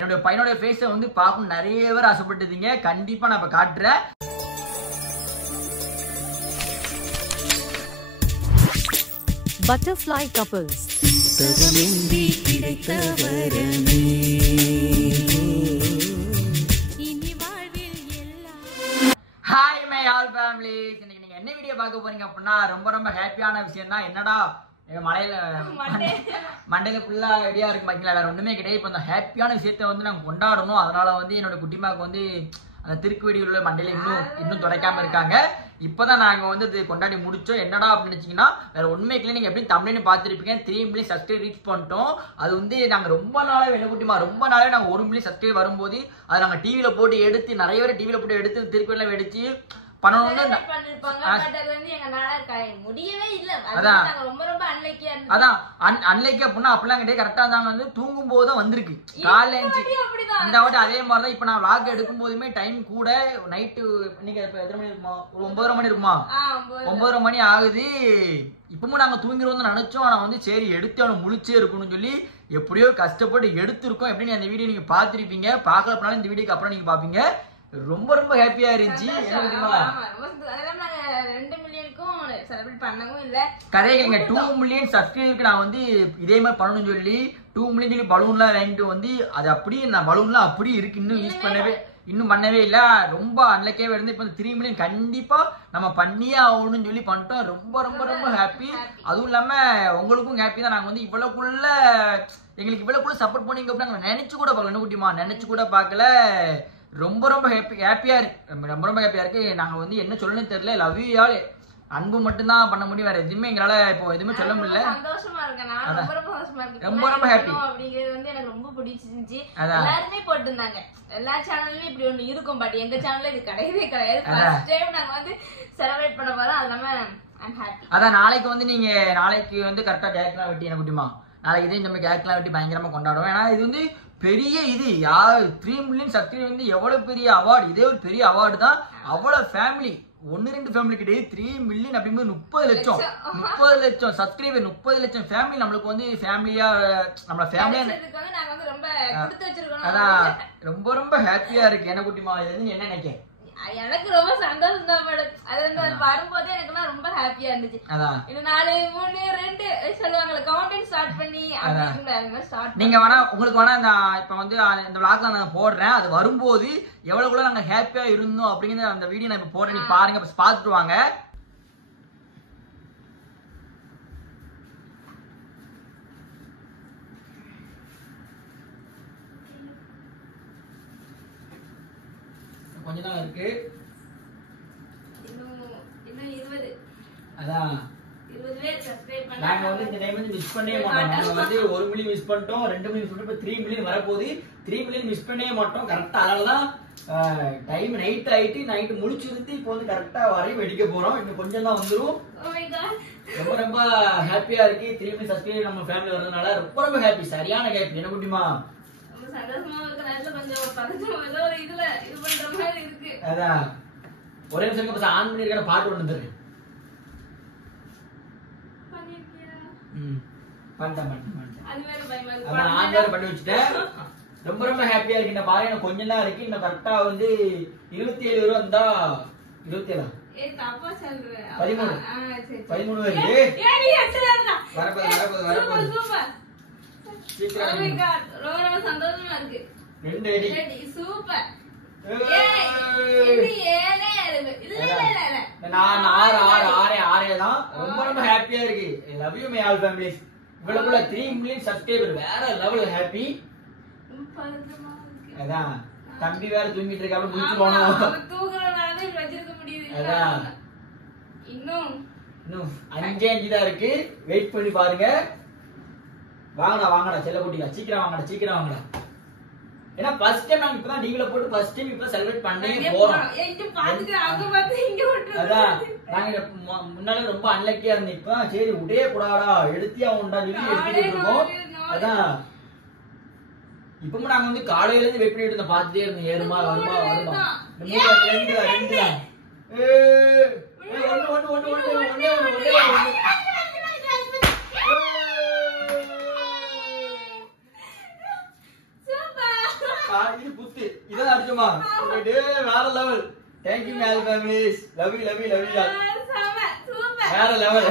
என்னோட பையனோட ஃபேஸை வந்து பார்க்கணும் நிறைய பேர் ஆசைப்பட்டுதீங்க. கண்டிப்பா நான் இப்ப காட்டுறேன். Butterfly couples. Hi my all families. இன்னைக்கு நீங்க என்ன வீடியோ பார்க்க போறீங்க அப்படின்னா ரொம்ப ஹாப்பியான விஷயம் தான். என்னடா மண்டையில ஃபுல்லா ரெடியா இருக்கு பாத்தீங்களா, வேற ஒண்ணுமே கிடையாது. இப்போ அந்த ஹாப்பியான விஷயத்த வந்து நாங்க கொண்டாடணும். அதனால வந்து என்னோட குட்டிமாக்கு வந்து அந்த திருக்கு வெடியுள்ள மண்டையில இன்னும் துடைக்காம இருக்காங்க. இப்பதான் நாங்க வந்து இது கொண்டாடி முடிச்சோம். என்னடா அப்படின்னு நினைச்சீங்கன்னா வேற உண்மைக்குள்ள நீங்க எப்படி தமிழ்னு பாத்துருப்பீங்க. 3 மில்லியன் சப்ஸ்கிரைப் ரீச் பண்ணிட்டோம். அது வந்து நாங்க ரொம்ப நாளாவே என்ன குட்டிமா ரொம்ப நாளாவே நாங்க 1 மில்லியன் சப்ஸ்கிரைப் வரும்போது அதை நாங்க டிவில போட்டு எடுத்து நிறைய பேர் டிவில போட்டு எடுத்து திருக்கு வெடிலாம் வெடிச்சு பண்ணணும்னு அன்லைக்கு அப்படின்னா அப்படிலாம் கிடையாது. கரெக்டா நாங்க வந்து தூங்கும் போதுதான் வந்திருக்கு காலையில இந்த வாட்டி. அதே மாதிரிதான் இப்ப நான் vlog எடுக்கும் போதுமே டைம் கூட நைட்டு இன்னைக்கு எத்தனை மணி இருக்குமா, ஒரு 9:30 மணி இருக்குமா, 9:30 மணி ஆகுது. இப்பவும் நாங்க தூங்கிடுவோம் நினைச்சோம். ஆனா வந்து சரி எடுத்து அவனை முழிச்சே இருக்கணும்னு சொல்லி எப்படியோ கஷ்டப்பட்டு எடுத்திருக்கோம். எப்படின்னு அந்த வீடியோ நீங்க பாத்திருப்பீங்க. பாக்கலப்பனாலும் இந்த வீடியோக்கு அப்புறம் நீங்க பாப்பீங்க. ரொம்ப ஹாப்பியா இருந்துச்சு. கதைங்க 2 மில்லியன் சப்ஸ்கிரைபருக்கு நான் வந்து இதே மாதிரி பண்ணணும்னு சொல்லி 2 மில்லியன் சொல்லி பலூன்லாம் வாங்கிட்டு வந்து அது அப்படியே நான் பலூன்லாம் அப்படியே இருக்கு. இன்னும் பண்ணவே இல்லை. ரொம்ப அன்லக்கேவே இருந்து இப்போ 3 மில்லியன் கண்டிப்பா நம்ம பண்ணியே ஆகணும்னு சொல்லி பண்ணிட்டோம். ரொம்ப ஹாப்பி. அதுவும் இல்லாம உங்களுக்கும் ஹாப்பி தான். நாங்க வந்து எங்களுக்கு இவ்வளவுக்குள்ள சப்போர்ட் பண்ணீங்க அப்படின்னு நாங்க நினைச்சு கூட பார்க்கல. என்ன குட்டிமா நினைச்சு கூட பார்க்கல. ரொம்ப ஹாப்பியா இருக்கு. ரொம்ப ஹாப்பியா இருக்கு. நாங்க வந்து என்ன சொல்லணும்னு தெரியல. Love you all. அன்பு மட்டும் தான் பண்ண முடியும். வேற எதுவுமே எங்களால இப்போ எதுவுமே சொல்ல முடியல. சந்தோஷமா இருக்கேன். நான் ரொம்ப ஹாப்பி. அப்படிங்கிறது வந்து எனக்கு ரொம்ப பிடிச்சிருந்துச்சு. எல்லாருமே போட்டுருந்தாங்க. எல்லா சேனல்லுமே இப்படி ஒண்ணு இருக்கும். பட் எங்க சேனல்ல இது கிடையவே கிடையாது. ஃபர்ஸ்ட் டைம் நாங்க வந்து செலிப்ரேட் பண்ண போறோம். அது இல்லாம ஐம் ஹாப்பி. அதான் நாளைக்கு வந்து கரெக்டா கேக்லாம் வெட்டி என்ன குட்டிமா நாளைக்கு இதே இந்த மாதிரி கேக்லாம் வெட்டி பயங்கரமா கொண்டாடுவோம். ஏன்னா இது வந்து பெரிய இது 3 மில்லியன் சப்ஸ்கிரைபர் வந்து எவ்வளவு பெரிய அவார்டு. இதே ஒரு பெரிய அவார்டு தான். அவ்வளவு ஃபேமிலி 1-2 ஃபேமிலி கிடையாது. 3 மில்லியன் அப்படிங்கும்போது 30 லட்சம் சப்ஸ்கிரைபர், 30 லட்சம் ஃபேமிலி நம்மளுக்கு வந்து ஃபேமிலியா நம்மள ஃபேமிலியா அதான் ரொம்ப ஹாப்பியா இருக்கு. என்ன குட்டிமா இது என்ன நினைக்க? எனக்கு ரொம்ப சந்தோஷம் தான் மேடம். அது வரும்போதே எனக்கு ரொம்ப ஹாப்பியா இருந்துச்சு. இன்னும் 4 3 2 சொல்லுவாங்கல்ல கவுண்டிங் ஸ்டார்ட் பண்ணி நீங்க வேணா உங்களுக்கு வேணா இப்ப வந்து இந்த vlogல நான் போடுறேன். அது வரும்போது எவ்வளவுக்குள்ள நாங்க ஹாப்பியா இருந்தோம் அப்படிங்கிற அந்த வீடியோ நான் இப்ப போடுறேன். நீ பாருங்க, பாத்துட்டு வாங்க. கொஞ்சம் தான் இருக்கு. இன்னும் 20. அதான் 20 பேர் சப்ஸ்கிரைப் பண்ணா நாங்க வந்து இந்த டைம் வந்து மிஸ் பண்ணவே மாட்டோம். நாங்க வந்து 1 மில்லியன் மிஸ் பண்ணிட்டோம், 2 மில்லியன் மிஸ் பண்ணிட்டோம், 3 மில்லியன் வரப்போகுது. 3 மில்லியன் மிஸ் பண்ணவே மாட்டோம் கரெக்டா. அதனாலதான் டைம் நைட் ஆயிட்டு நைட் முழிச்சிருந்து இப்போ வந்து கரெக்டா வரையும் வெடிக்க போறோம். இன்னும் கொஞ்சம் தான் வந்துரும். ரொம்ப ஹாப்பியா இருக்கு. 3 மில்லியன் சப்ஸ்கிரைபர் நம்ம ஃபேமிலி வரதுனால ரொம்ப ஹாப்பி. சரியான ஹாப்பி. என்ன குட்டிமா சந்தோஷமா இருக்கு. நல்ல கொஞ்சம் பதட்டமா ஒரு இதுல இது பண்ற மாதிரி இருக்கு. அதான் ஒரே நிமிஷம் ஆன் பண்ணி இருக்க பாட்டு ஒண்ணு தரு. பண்ணி வச்சுட்டேன். ரொம்ப ஹாப்பியா இருக்கு. இந்த பாரு எனக்கு கொஞ்சம் தான் இருக்கு. இன்னும் கரெக்டா வந்து 27 ரூபா இருந்தா 27 13 வருது. ரொம்ப சந்தோஷமா இருக்கு. 2 சூப்பர். நான் 6 தான். ரொம்ப ஹாப்பியா இருக்கு. Love you my all families. இவ்வளவுக்குள்ள 3 மில்லியன் சப்ஸ்கிரைபர் வேற லெவல் ஹாப்பி. அதான் தம்பி வேற தூங்கிட்டு இருக்காரு. முடிச்சுக்கணும். தூங்குறதுனால வச்சிருக்க முடியுது. அதான் இன்னும் 5 தான் இருக்கு. வெயிட் பண்ணி பாருங்க. வாங்கடா செல்ல குட்டியா, சீக்கிரம் வாங்கடா. ஏன்னா ஃபர்ஸ்ட் டைம் நாங்க இப்பதான் டிவில போட்டு ஃபர்ஸ்ட் டைம் இப்ப செலிப்ரேட் பண்ணவே போறோம். அதான் நாங்க முன்னால ரொம்ப அன்லக்கியா இருந்தோம். இப்ப சரி உடைய கூடாடா எடுத்தியா உண்டா சொல்லி எடுத்துட்டு இருக்கோம். அதான் இப்பவும் நாங்க வந்து காலையில இருந்து வெயிட் பண்ணிட்டு இருந்தோம். பாத்துட்டே இருந்தோம். ஏறுமா வருமா 2 சூப்பர். இது புத்து இதான் அடிச்சுமா வேற லெவல். தேங்க்யூ மேல் families. Love you love you love you. வேற லெவல்.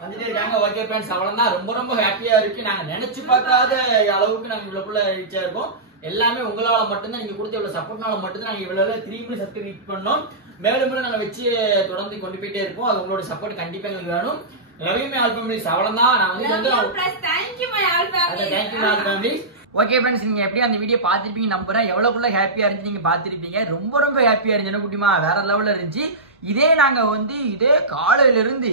வந்துட்டே இருக்காங்க. ஓகே ஃப்ரெண்ட்ஸ், அவ்வளவுதான். ரொம்ப ரொம்ப ஹாப்பியா இருக்கு. நாங்க நினைச்சு பார்க்காத அளவுக்கு நாங்க இவ்வளவுக்குள்ள ரீச் ஆயிருக்கோம். எல்லாமே உங்களால மட்டும்தான், நீங்க கொடுத்த இவ்வளவு சப்போர்ட்னால மட்டும்தான் நாங்க இவ்வளவு 3 மில்லியன் சப்ஸ்கிரைப் ரீச் பண்ணோம். மேலும் மேலும் நாங்க வச்சு தொடர்ந்து கொண்டு போயிட்டே இருப்போம். அது உங்களோட சப்போர்ட் கண்டிப்பா எங்களுக்கு வேணும். Love you my all families. அவ்வளவுதான். நான் வந்து thank you my all families. Thank you my all families. Okay friends, நீங்க எப்படி அந்த வீடியோ பாத்திருப்பீங்க நம்புறேன். எவ்வளவுக்குள்ள ஹாப்பியா இருந்துச்சு நீங்க பாத்திருப்பீங்க. ரொம்ப ரொம்ப ஹாப்பியா இருந்துச்சு குட்டிமா. வேற லெவல்ல இருந்துச்சு. இதே நாங்க வந்து இதே காலையில இருந்து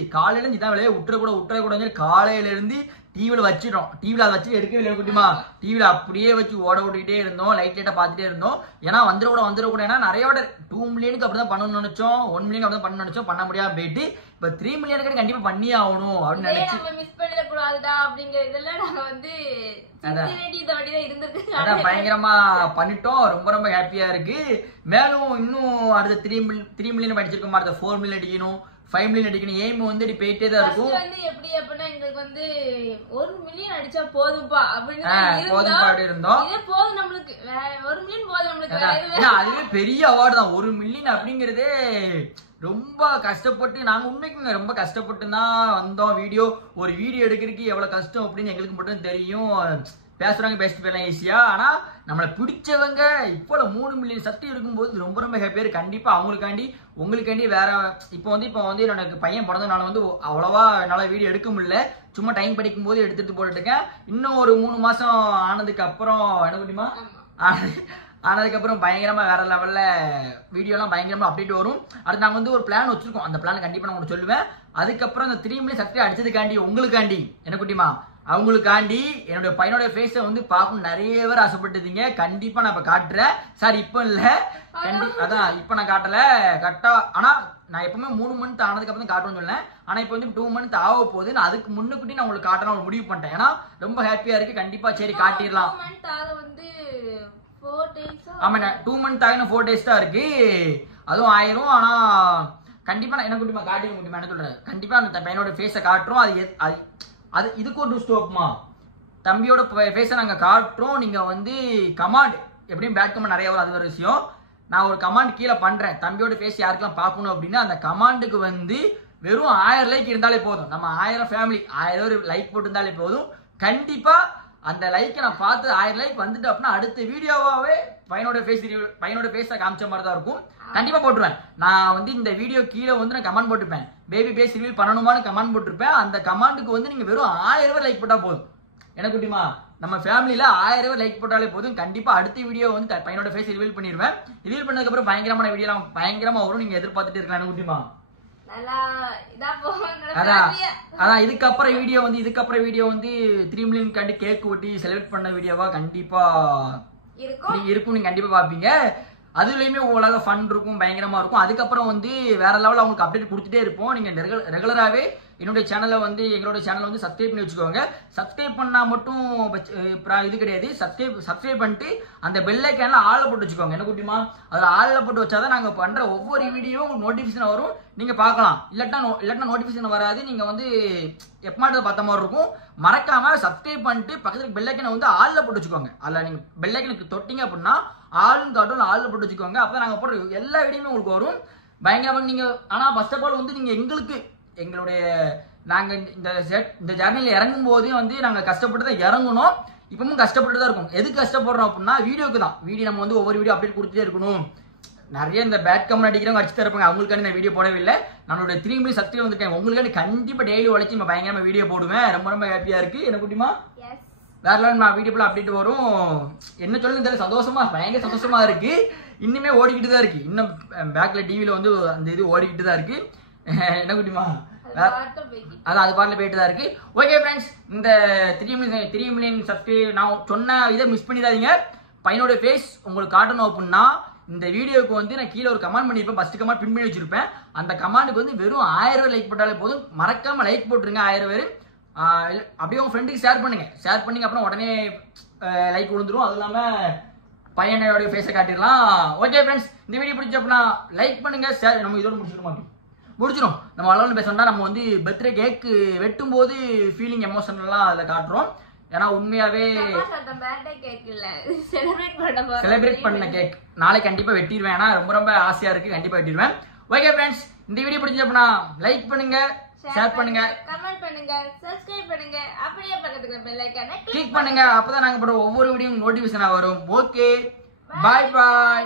இதான் விளைய விட்டுற கூட காலையில இருந்து டிவில வச்சிட்டோம். டிவில அதை வச்சு எடுக்கவே இல்லை குட்டிமா. டிவில அப்படியே வச்சு ஓட விட்டுக்கிட்டே இருந்தோம். லைட்டா பாத்துட்டே இருந்தோம். ஏன்னா வந்துடக்கூட ஏன்னா நிறைய 2 மில்லியனுக்கு அப்படிதான் பண்ணணும்னு நினைச்சோம். 1 மில்லியன் அப்படிதான் பண்ண நினைச்சோம். பண்ண முடியாம போயிட்டு இப்ப 3 மில்லியனுக்கு கண்டிப்பா பண்ணியே ஆகணும் அப்படின்னு நினைச்சு மிஸ் பண்ணிடக்கூடாதுடா அப்படிங்கறதெல்லாம் நாங்க வந்து அதான் பயங்கரமா பண்ணிட்டோம். ரொம்ப ரொம்ப ஹாப்பியா இருக்கு. மேலும் இன்னும் அடுத்த 3 மில்லியன் படிச்சிருக்கோம். அடுத்த 4 மில்லியன் அடிக்கணும், 5 மில்லியன் அடிக்கணும். எய்ம் வந்து போயிட்டே தான் இருக்கும். எப்படி அப்படின்னா எங்களுக்கு வந்து 1 மில்லியன் அடிச்சா போதும்பா அப்படின்னு இருந்தோம். போதும் நம்மளுக்கு 1 மில்லியன் போதும் நம்மளுக்கு. அதுவே பெரிய அவார்டு தான். 1 மில்லியன் அப்படிங்கறதே ரொம்ப கஷ்டப்பட்டு நாங்க உண்மைக்குங்க ரொம்ப கஷ்டப்பட்டு தான் வந்தோம். ஒரு வீடியோ எடுக்கிறதுக்கு எவ்வளவு கஷ்டம் அப்படின்னு எங்களுக்கு மட்டும் தெரியும். பேசுறாங்க பேசிட்டு போயிடலாம் ஈஸியா. ஆனா நம்மளை பிடிச்சவங்க இப்போ 3 மில்லியன் சக்தி இருக்கும்போது ரொம்ப ரொம்ப ஹாப்பியா இருக்கு. கண்டிப்பா அவங்களுக்காண்டி உங்களுக்காண்டி வேற இப்போ வந்து எனக்கு பையன் பிறந்தனால வந்து அவ்வளவா என்னால வீடியோ எடுக்க முடியல. சும்மா டைம் படிக்கும் போது எடுத்துட்டு போட்டுருக்கேன். இன்னும் ஒரு 3 மாசம் ஆனதுக்கு அப்புறம் என்ன குட்டிமா ஆனதுக்கப்புறம் பயங்கரமா வேற லெவல்ல வீடியோலாம் பயங்கரமா அப்டேட் வரும். அடுத்து நாங்க வந்து ஒரு பிளான் வச்சிருக்கோம். அந்த பிளான் கண்டிப்பா நான் உங்களுக்கு சொல்லுவேன். அதுக்கப்புறம் அந்த 3 மில்லியன் சக்தி அடிச்சதுக்காண்டி உங்களுக்காண்டி என்ன குட்டிமா அவங்களுக்காண்டி என்னோட பையனோட ஃபேஸை வந்து பார்க்கணும் நிறைய பேர் ஆசைப்பட்டுதீங்க. கண்டிப்பா நான் இப்ப காட்டுறேன். சார் இப்ப இல்ல அதான் இப்ப நான் காட்டல கரெக்டா. ஆனா நான் எப்பவுமே 3 மந்த் ஆனதுக்கு அப்புறம் காட்டுவேன்னு சொன்னேன். ஆனா இப்ப வந்து 2 மந்த் ஆக போகுது. நான் அதுக்கு முன்னுக்குட்டி நான் உங்களுக்கு காட்டணும் முடிவு பண்ணிட்டேன். ஏன்னா ரொம்ப ஹாப்பியா இருக்கு. கண்டிப்பா சரி காட்டிடலாம். ஆமா 2 மந்த் ஆகின 4 days தான் இருக்கு. அதுவும் ஆயிரும். ஆனா கண்டிப்பா நான் என்ன குட்டிமா காட்டிக்க முடியுமா என்ன சொல்றேன். கண்டிப்பா அந்த பையனோட ஃபேஸை காட்டுறோம். அது இதுக்கு ஒரு ஸ்டோப்மா தம்பியோட ஃபேஸை நாங்க காட்டுறோம். நீங்க வந்து கமாண்ட் எப்படியும் பேட் கமெண்ட் நிறைய வரும். அது ஒரு விஷயம். நான் ஒரு கமாண்ட் கீழே பண்றேன். தம்பியோட ஃபேஸ் யாருக்கெல்லாம் பார்க்கணும் அப்படின்னா அந்த கமாண்டுக்கு வந்து வெறும் 1000 லைக் இருந்தாலே போதும். நம்ம 1000 ஃபேமிலி 1000 லைக் போட்டுருந்தாலே போதும். கண்டிப்பா அந்த லைக்கை நான் பார்த்து 1000 லைக் வந்துட்டு அப்படின்னா அடுத்த வீடியோவாவே பையனோட ஃபேஸை காமிச்ச மாதிரி தான் இருக்கும். கண்டிப்பா போட்டுருவேன். நான் வந்து இந்த வீடியோ கீழே வந்து நான் கமெண்ட் போட்டுப்பேன். பேபி பேஸ் ரிவீல் பண்ணணுமான்னு கமெண்ட் போட்டிருப்பேன். அந்த கமெண்ட்டுக்கு வந்து நீங்க வெறும் 1000 லைக் போட்டா போதும். என்ன குட்டிமா நம்ம ஃபேமிலியில 1000 லைக் போட்டாலே போதும். கண்டிப்பா அடுத்த வீடியோ வந்து பையனோட ஃபேஸ் ரிவீல் பண்ணிடுவேன். ரிவீல் பண்ணதுக்கு அப்புறம் பயங்கரமான வீடியோலாம் பயங்கரமா வரும். நீங்க எதிர்பார்த்துட்டு இருக்கலாம் குட்டிமா. அதான் இதுக்கப்புறம் வீடியோ வந்து 3 மில்லியன் காண்டி கேக் வெட்டி செலிப்ரேட் பண்ண வீடியோவா கண்டிப்பா இருக்கும். நீங்க கண்டிப்பா பாப்பீங்க. அதுலயுமே உங்களால ஃபன் இருக்கும், பயங்கரமா இருக்கும். அதுக்கப்புறம் வந்து வேற லெவலில் அவங்களுக்கு அப்டேட் கொடுத்துட்டே இருப்போம். நீங்க ரெகுலராகவே எங்களோட சேனலை வந்து சப்ஸ்கிரைப் பண்ணி வச்சுக்கோங்க. சப்ஸ்கிரைப் பண்ணா மட்டும் இது கிடையாது. சப்ஸ்கிரைப் பண்ணிட்டு அந்த பெல் ஐகான்ல ஆள்ல போட்டு வச்சுக்கோங்க. என்ன குட்டிமா அதுல ஆள்ல போட்டு வச்சாதான் நாங்க பண்ற ஒவ்வொரு வீடியோவும் உங்களுக்கு நோட்டிபிகேஷன் வரும். நீங்க பார்க்கலாம். இல்லாட்டா நோட்டிபிகேஷன் வராது. நீங்க வந்து எப்பமாட்டதை பார்த்த மாதிரி இருக்கும். மறக்காம சப்ஸ்கிரைப் பண்ணிட்டு பக்கத்துல பெல் ஐகானை வந்து ஆள்ல போட்டு வச்சுக்கோங்க. அதுல நீங்க பெல் ஐகானுக்கு தொட்டிங்க அப்படின்னா ஆளும் காட்டும் ஆள்ல போட்டு வச்சுக்கோங்க. அப்பதான் நாங்க போடுற எல்லா வீடியோமே உங்களுக்கு வரும். பயங்கரமா நீங்க ஆனா ஃபர்ஸ்ட் ஆஃப் ஆல் வந்து நீங்க எங்களுடைய நாங்க இந்த ஜர்னில இறங்கும் போதே வந்து நாங்க கஷ்டப்பட்டு தான் இறங்கணும். இப்பவும் கஷ்டப்பட்டு தான் இருக்கும். எதுக்கு கஷ்டப்படுறோம் அப்படின்னா வீடியோக்கு தான். வீடியோ நம்ம வந்து ஒவ்வொரு வீடியோ அப்டேட் கொடுத்துட்டே இருக்கணும். நிறைய இந்த பேட் கமெண்ட் அடிக்கிறவங்க அடிச்சு தரப்பாங்க. அவங்களுக்காண்டி நான் வீடியோ போடவே இல்லை. நம்மளோட 3 மில்லியன் சக்தி வந்துருக்கேன். உங்களுக்காண்டி கண்டிப்பா டெய்லி உழைச்சி நம்ம பயங்கரமா வீடியோ போடுவேன். ரொம்ப ரொம்ப ஹாப்பியா இருக்கு. என்ன குட்டிமா வேற லெவல் வீடியோக்குள்ள அப்டேட் வரும். என்ன சொல்லுங்க தெரியல. பயங்கர சந்தோஷமா இருக்கு. இன்னுமே ஓடிக்கிட்டு தான் இருக்கு. இன்னும் பேக்ல டிவில வந்து அந்த இது ஓடிக்கிட்டு தான் இருக்கு. என்ன குட்டிமா அது பாட்டில் போயிட்டு தான் இருக்கு. ஓகே ஃப்ரெண்ட்ஸ், இந்த 3 மில்லியன் சப்ஸ்கிரைப் நான் சொன்ன இதை மிஸ் பண்ணிடாதீங்க. பையனோட ஃபேஸ் உங்களுக்கு காட்டணும் அப்படின்னா இந்த வீடியோக்கு வந்து நான் கீழே ஒரு கமெண்ட் பண்ணியிருப்பேன். ஃபர்ஸ்ட் கமெண்ட் பின் பண்ணி வச்சிருப்பேன். அந்த கமெண்ட்டுக்கு வந்து வெறும் 1000 லைக் போட்டாலே போதும். மறக்காம லைக் போட்டுருங்க 1000 பேர். அப்படியே உங்க ஃப்ரெண்டுக்கு ஷேர் பண்ணீங்க அப்புறம் உடனே லைக் விழுந்துரும். அது இல்லாம பையனோட ஃபேஸை காட்டிடலாம். ஓகே ஃப்ரெண்ட்ஸ், இந்த வீடியோ பிடிச்ச அப்படின்னா லைக் பண்ணுங்க, ஷேர். நம்ம இதோட முடிச்சுக்க மாட்டோம். முடிச்சிடும். நம்ம அளவுன்னு பேசணும்னா நம்ம வந்து பர்த்டே கேக் வெட்டும் போது ஃபீலிங் எமோஷனல்லாம் அதில் காட்டுறோம். ஏன்னா உண்மையாவே செலிப்ரேட் பண்ண கேக் நாளைக்கு கண்டிப்பா வெட்டிடுவேன். ஏன்னா ரொம்ப ரொம்ப ஆசையா இருக்கு, கண்டிப்பா வெட்டிடுவேன். ஓகே ஃப்ரெண்ட்ஸ், இந்த வீடியோ பிடிச்சப்பனா லைக் பண்ணுங்க, ஷேர் பண்ணுங்க, கமெண்ட் பண்ணுங்க, சப்ஸ்கிரைப் பண்ணுங்க, அப்படியே பக்கத்துல பெல் ஐகானை கிளிக் பண்ணுங்க. அப்பதான் நாங்க போடுற ஒவ்வொரு வீடியோ நோட்டிபிகேஷனா வரும். Okay, bye by.